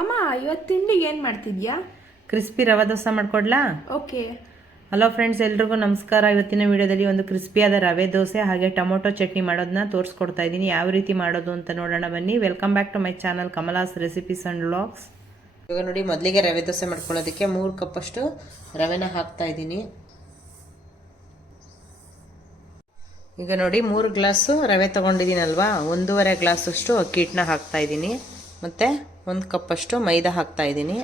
ಅಮ್ಮ ಇವತ್ತು ತಿಂಡಿಗೆ ಏನು ಮಾಡ್ತಿದ್ಯಾ? ಕ್ರಿಸ್ಪಿ ರವೆ ದೋಸೆ ಮಾಡ್ಕೊಡ್ಲಾ? ಓಕೆ. ಹಲೋ ಫ್ರೆಂಡ್ಸ್, ಎಲ್ರಿಗೂ ನಮಸ್ಕಾರ. ಇವತ್ತಿನ ವಿಡಿಯೋದಲ್ಲಿ ಒಂದು ಕ್ರಿಸ್ಪಿಯಾದ ರವೆ ದೋಸೆ ಹಾಗೆ ಟೊಮೊಟೊ ಚಟ್ನಿ ಮಾಡೋದನ್ನ ತೋರಿಸ್ಕೊಡ್ತಾ ಇದ್ದೀನಿ. ಯಾವ ರೀತಿ ಮಾಡೋದು ಅಂತ ನೋಡೋಣ ಬನ್ನಿ. Welcome back to my channel Kamala's recipes and vlogs. ಇವಾಗ ನೋಡಿ, ಮೊದಲಿಗೆ ರವೆ ದೋಸೆ ಮಾಡ್ಕೊಳ್ಳೋದಕ್ಕೆ 3 ಕಪ್ಪಷ್ಟು ರವೆನ ಹಾಕ್ತಾ ಇದ್ದೀನಿ. ಈಗ ನೋಡಿ, 3 ಗ್ಲಾಸು ರವೆ ತೊಗೊಂಡಿದ್ದೀನಲ್ವಾ, 1.5 ಗ್ಲಾಸಷ್ಟು ಅಕ್ಕಿ ಹಿಟ್ಟನ್ನ ಹಾಕ್ತಾ ಇದ್ದೀನಿ. ಮತ್ತು 1 ಕಪ್ಪಷ್ಟು ಮೈದಾ ಹಾಕ್ತಾ ಇದ್ದೀನಿ.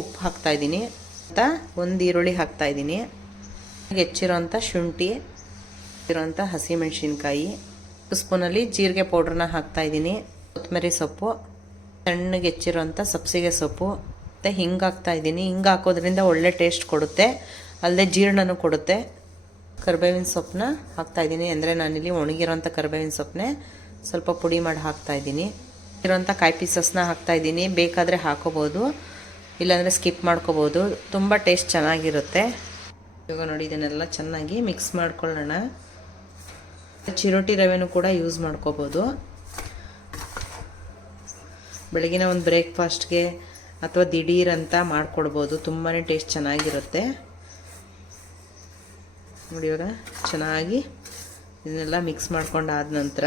ಉಪ್ಪು ಹಾಕ್ತಾ ಇದ್ದೀನಿ. ಮತ್ತು 1 ಈರುಳ್ಳಿ ಹಾಕ್ತಾ ಇದ್ದೀನಿ. ಹೆಚ್ಚಿರೋಂಥ ಶುಂಠಿ, ಇರೋಂಥ ಹಸಿಮೆಣಸಿನ್ಕಾಯಿ, 1 ಸ್ಪೂನಲ್ಲಿ ಜೀರಿಗೆ ಪೌಡ್ರನ್ನ ಹಾಕ್ತಾ ಇದ್ದೀನಿ. ಕೊತ್ತಂಬರಿ ಸೊಪ್ಪು, ಸಣ್ಣಗೆ ಹೆಚ್ಚಿರೋಂಥ ಸಬ್ಸಿಗೆ ಸೊಪ್ಪು, ಮತ್ತು ಹಿಂಗೆ ಹಾಕ್ತಾ ಇದ್ದೀನಿ. ಹಿಂಗೆ ಹಾಕೋದ್ರಿಂದ ಒಳ್ಳೆ ಟೇಸ್ಟ್ ಕೊಡುತ್ತೆ, ಅಲ್ಲದೆ ಜೀರ್ಣನೂ ಕೊಡುತ್ತೆ. ಕರಿಬೇವಿನ ಸೊಪ್ಪನ್ನ ಹಾಕ್ತಾ ಇದ್ದೀನಿ. ಅಂದರೆ ನಾನಿಲ್ಲಿ ಒಣಗಿರೋಂಥ ಕರಿಬೇವಿನ ಸೊಪ್ಪನ್ನೇ ಸ್ವಲ್ಪ ಪುಡಿ ಮಾಡಿ ಹಾಕ್ತಾ ಇದ್ದೀನಿ. ಇರೋಂಥ ಕಾಯಿ ಪೀಸಸ್ನ ಹಾಕ್ತಾ ಇದ್ದೀನಿ. ಬೇಕಾದರೆ ಹಾಕೋಬೋದು, ಇಲ್ಲಾಂದರೆ ಸ್ಕಿಪ್ ಮಾಡ್ಕೋಬೋದು. ತುಂಬ ಟೇಸ್ಟ್ ಚೆನ್ನಾಗಿರುತ್ತೆ. ಇವಾಗ ನೋಡಿ, ಇದನ್ನೆಲ್ಲ ಚೆನ್ನಾಗಿ ಮಿಕ್ಸ್ ಮಾಡ್ಕೊಳ್ಳೋಣ. ಚಿರೋಟಿ ರವೆನೂ ಕೂಡ ಯೂಸ್ ಮಾಡ್ಕೋಬೋದು. ಬೆಳಗಿನ ಒಂದು ಬ್ರೇಕ್ಫಾಸ್ಟ್ಗೆ ಅಥವಾ ದಿಢೀರ್ ಅಂತ ಮಾಡಿಕೊಡ್ಬೋದು. ತುಂಬಾ ಟೇಸ್ಟ್ ಚೆನ್ನಾಗಿರುತ್ತೆ ನೋಡಿ. ಇವಾಗ ಚೆನ್ನಾಗಿ ಇದನ್ನೆಲ್ಲ ಮಿಕ್ಸ್ ಮಾಡ್ಕೊಂಡಾದ ನಂತರ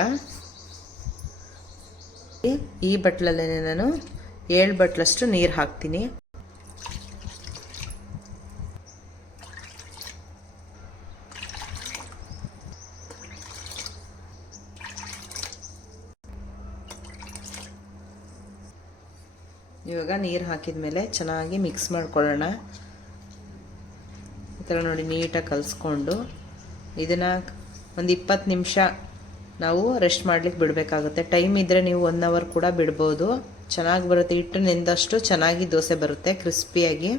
ಈ ಬಟ್ಲಲ್ಲೇ ನಾನು 7 ಬಟ್ಲಷ್ಟು ನೀರು ಹಾಕ್ತೀನಿ. ಇವಾಗ ನೀರು ಹಾಕಿದ ಮೇಲೆ ಚೆನ್ನಾಗಿ ಮಿಕ್ಸ್ ಮಾಡ್ಕೊಳ್ಳೋಣ. ಈ ಥರ ನೋಡಿ, ನೀಟಾಗಿ ಕಲಿಸ್ಕೊಂಡು ಇದನ್ನು ಒಂದು 20 ನಿಮಿಷ ನಾವು ರೆಸ್ಟ್ ಮಾಡ್ಲಿಕ್ಕೆ ಬಿಡಬೇಕಾಗುತ್ತೆ. ಟೈಮ್ ಇದ್ದರೆ ನೀವು 1 ಅವರ್ ಕೂಡ ಬಿಡ್ಬೋದು. ಚೆನ್ನಾಗಿ ಬರುತ್ತೆ. ಹಿಟ್ಟು ನೆಂದಷ್ಟು ಚೆನ್ನಾಗಿ ದೋಸೆ ಬರುತ್ತೆ, ಕ್ರಿಸ್ಪಿಯಾಗಿ.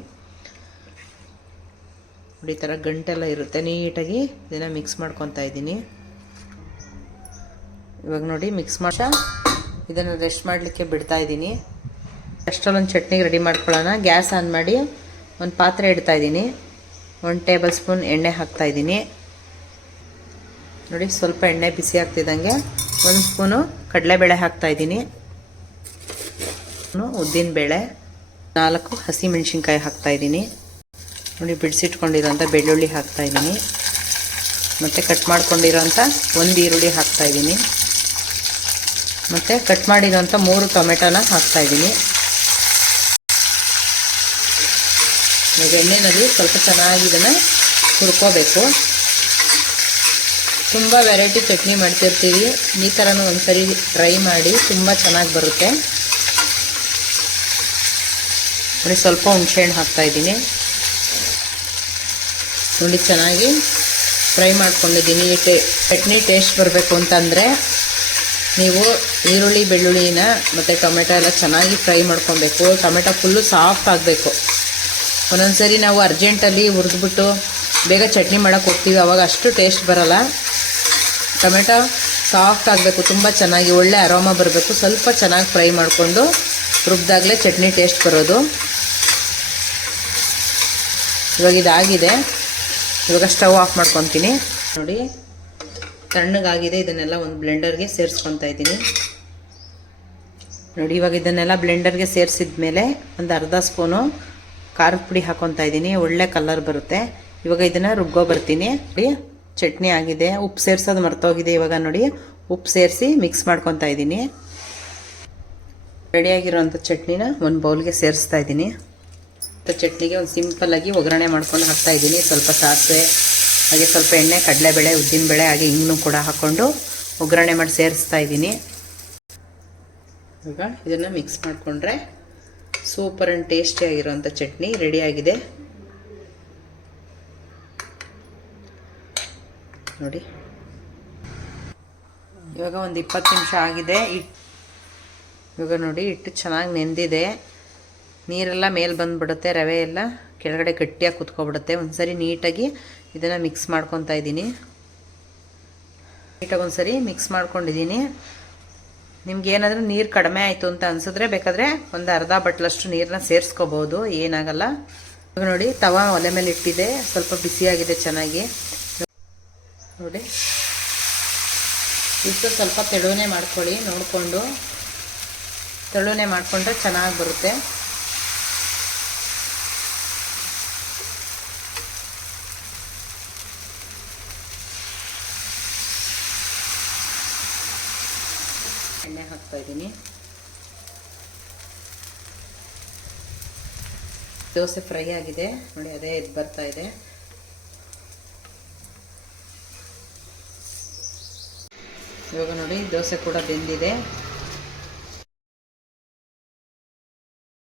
ನೋಡಿ, ಈ ಥರ ಗಂಟೆಲ್ಲ ಇರುತ್ತೆ. ನೀಟಾಗಿ ಇದನ್ನು ಮಿಕ್ಸ್ ಮಾಡ್ಕೊತಾ ಇದ್ದೀನಿ. ಇವಾಗ ನೋಡಿ, ಮಿಕ್ಸ್ ಮಾಡಿ ಇದನ್ನು ರೆಸ್ಟ್ ಮಾಡಲಿಕ್ಕೆ ಬಿಡ್ತಾ ಇದ್ದೀನಿ. ಅಷ್ಟರಲ್ಲೊಂದು ಚಟ್ನಿಗೆ ರೆಡಿ ಮಾಡ್ಕೊಳ್ಳೋಣ. ಗ್ಯಾಸ್ ಆನ್ ಮಾಡಿ ಒಂದು ಪಾತ್ರೆ ಇಡ್ತಾ ಇದ್ದೀನಿ. 1 ಟೇಬಲ್ ಸ್ಪೂನ್ ಎಣ್ಣೆ ಹಾಕ್ತಾ ಇದ್ದೀನಿ. ನೋಡಿ, ಸ್ವಲ್ಪ ಎಣ್ಣೆ ಬಿಸಿ ಆಗ್ತಿದ್ದಂಗೆ 1 ಸ್ಪೂನು ಕಡಲೆಬೇಳೆ ಹಾಕ್ತಾ ಇದ್ದೀನಿ. ಉದ್ದಿನಬೇಳೆ, 4 ಹಸಿಮೆಣಸಿನ್ಕಾಯಿ ಹಾಕ್ತಾ ಇದ್ದೀನಿ. ನೋಡಿ, ಬಿಡಿಸಿಟ್ಕೊಂಡಿರೋಂಥ ಬೆಳ್ಳುಳ್ಳಿ ಹಾಕ್ತಾ ಇದ್ದೀನಿ. ಮತ್ತು ಕಟ್ ಮಾಡ್ಕೊಂಡಿರೋಂಥ 1 ಈರುಳ್ಳಿ ಹಾಕ್ತಾ ಇದ್ದೀನಿ. ಮತ್ತು ಕಟ್ ಮಾಡಿರೋಂಥ 3 ಟೊಮೆಟೊನ ಹಾಕ್ತಾ ಇದ್ದೀನಿ. ಎಣ್ಣೆಯಲ್ಲಿ ಸ್ವಲ್ಪ ಚೆನ್ನಾಗಿ ಇದನ್ನು ಹುರ್ಕೋಬೇಕು. ತುಂಬ ವೆರೈಟಿ ಚಟ್ನಿ ಮಾಡ್ತಿರ್ತೀವಿ, ಈ ಥರನೂ ಒಂದ್ಸರಿ ಟ್ರೈ ಮಾಡಿ, ತುಂಬ ಚೆನ್ನಾಗಿ ಬರುತ್ತೆ. ನೋಡಿ, ಸ್ವಲ್ಪ ಹುಣಸೆಹಣ್ಣು ಹಾಕ್ತಾ ಇದ್ದೀನಿ. ನೋಡಿ, ಚೆನ್ನಾಗಿ ಫ್ರೈ ಮಾಡ್ಕೊಂಡಿದ್ದೀನಿ. ಚಟ್ನಿ ಟೇಸ್ಟ್ ಬರಬೇಕು ಅಂತಂದರೆ ನೀವು ಈರುಳ್ಳಿ, ಬೆಳ್ಳುಳ್ಳಿನ ಮತ್ತು ಟೊಮೆಟೊ ಎಲ್ಲ ಚೆನ್ನಾಗಿ ಫ್ರೈ ಮಾಡ್ಕೊಬೇಕು. ಟೊಮೆಟೊ ಫುಲ್ಲು ಸಾಫ್ಟ್ ಆಗಬೇಕು. ಒಂದೊಂದ್ಸರಿ ನಾವು ಅರ್ಜೆಂಟಲ್ಲಿ ಹುರಿದ್ಬಿಟ್ಟು ಬೇಗ ಚಟ್ನಿ ಮಾಡೋಕ್ಕೆ ಹೋಗ್ತೀವಿ, ಆವಾಗ ಅಷ್ಟು ಟೇಸ್ಟ್ ಬರೋಲ್ಲ. ಟೊಮೆಟೊ ಸಾಫ್ಟ್ ಆಗಬೇಕು, ತುಂಬ ಚೆನ್ನಾಗಿ ಒಳ್ಳೆ ಅರೋಮಾ ಬರಬೇಕು. ಸ್ವಲ್ಪ ಚೆನ್ನಾಗಿ ಫ್ರೈ ಮಾಡಿಕೊಂಡು ರುಬ್ಬಿದಾಗಲೇ ಚಟ್ನಿ ಟೇಸ್ಟ್ ಬರೋದು. ಇವಾಗ ಇದಾಗಿದೆ. ಇವಾಗ ಸ್ಟವ್ ಆಫ್ ಮಾಡ್ಕೊತೀನಿ. ನೋಡಿ, ತಣ್ಣಗಾಗಿದೆ. ಇದನ್ನೆಲ್ಲ ಒಂದು ಬ್ಲೆಂಡರ್ಗೆ ಸೇರಿಸ್ಕೊತಾ ಇದ್ದೀನಿ. ನೋಡಿ, ಇವಾಗ ಇದನ್ನೆಲ್ಲ ಬ್ಲೆಂಡರ್ಗೆ ಸೇರಿಸಿದ ಮೇಲೆ ಒಂದು ಅರ್ಧ ಸ್ಪೂನು ಖಾರದ ಪುಡಿ ಹಾಕ್ಕೊತಾ ಇದ್ದೀನಿ. ಒಳ್ಳೆ ಕಲರ್ ಬರುತ್ತೆ. ಇವಾಗ ಇದನ್ನು ರುಬ್ಬೋ ಬರ್ತೀನಿ. ನೋಡಿ, ಚಟ್ನಿ ಆಗಿದೆ. ಉಪ್ಪು ಸೇರಿಸೋದು ಮರ್ತೋಗಿದೆ. ಇವಾಗ ನೋಡಿ, ಉಪ್ಪು ಸೇರಿಸಿ ಮಿಕ್ಸ್ ಮಾಡ್ಕೊತಾ ಇದ್ದೀನಿ. ರೆಡಿಯಾಗಿರೋಂಥ ಚಟ್ನಿನ ಒಂದು ಬೌಲ್ಗೆ ಸೇರಿಸ್ತಾ ಇದ್ದೀನಿ. ಚಟ್ನಿಗೆ ಒಂದು ಸಿಂಪಲ್ಲಾಗಿ ಒಗ್ಗರಣೆ ಮಾಡ್ಕೊಂಡು ಹಾಕ್ತಾ ಇದ್ದೀನಿ. ಸ್ವಲ್ಪ ಸಾಸಿವೆ, ಹಾಗೆ ಸ್ವಲ್ಪ ಎಣ್ಣೆ, ಕಡಲೆಬೇಳೆ, ಉದ್ದಿನಬೇಳೆ, ಹಾಗೆ ಹಿಂಗನ್ನು ಕೂಡ ಹಾಕ್ಕೊಂಡು ಒಗ್ಗರಣೆ ಮಾಡಿ ಸೇರಿಸ್ತಾ ಇದ್ದೀನಿ. ಇವಾಗ ಇದನ್ನು ಮಿಕ್ಸ್ ಮಾಡಿಕೊಂಡ್ರೆ ಸೂಪರ್ ಆ್ಯಂಡ್ ಟೇಸ್ಟಿಯಾಗಿರೋಂಥ ಚಟ್ನಿ ರೆಡಿಯಾಗಿದೆ. ನೋಡಿ, ಇವಾಗ ಒಂದು 20 ನಿಮಿಷ ಆಗಿದೆ. ಇವಾಗ ನೋಡಿ, ಹಿಟ್ಟು ಚೆನ್ನಾಗಿ ನೆಂದಿದೆ. ನೀರೆಲ್ಲ ಮೇಲೆ ಬಂದುಬಿಡುತ್ತೆ, ರವೆ ಎಲ್ಲ ಕೆಳಗಡೆ ಗಟ್ಟಿಯಾಗಿ ಕುತ್ಕೊಬಿಡುತ್ತೆ. ಒಂದ್ಸರಿ ನೀಟಾಗಿ ಇದನ್ನು ಮಿಕ್ಸ್ ಮಾಡ್ಕೊತಾ ಇದ್ದೀನಿ. ನೀಟಾಗಿ ಒಂದ್ಸರಿ ಮಿಕ್ಸ್ ಮಾಡ್ಕೊಂಡಿದ್ದೀನಿ. ನಿಮ್ಗೆ ಏನಾದರೂ ನೀರು ಕಡಿಮೆ ಆಯಿತು ಅಂತ ಅನಿಸಿದ್ರೆ ಬೇಕಾದರೆ ಒಂದು ಅರ್ಧ ಬಟ್ಲಷ್ಟು ನೀರನ್ನ ಸೇರಿಸ್ಕೋಬೋದು, ಏನಾಗಲ್ಲ. ಇವಾಗ ನೋಡಿ, ತವಾ ಒಲೆ ಮೇಲೆ ಇಟ್ಟಿದೆ, ಸ್ವಲ್ಪ ಬಿಸಿಯಾಗಿದೆ ಚೆನ್ನಾಗಿ. ನೋಡಿ, ಇಷ್ಟು ಸ್ವಲ್ಪ ತೆಳುವನೆ ಮಾಡ್ಕೊಳ್ಳಿ ನೋಡಿಕೊಂಡು. ತೆಳುನೆ ಮಾಡಿಕೊಂಡ್ರೆ ಚೆನ್ನಾಗಿ ಬರುತ್ತೆ. ಎಣ್ಣೆ ಹಾಕ್ತಾಯಿದ್ದೀನಿ. ದೋಸೆ ಫ್ರೈ ಆಗಿದೆ ನೋಡಿ, ಅದೇ ಎದ್ದು ಬರ್ತಾ ಇದೆ. ಇವಾಗ ನೋಡಿ ದೋಸೆ ಕೂಡ ಬೆಂದಿದೆ.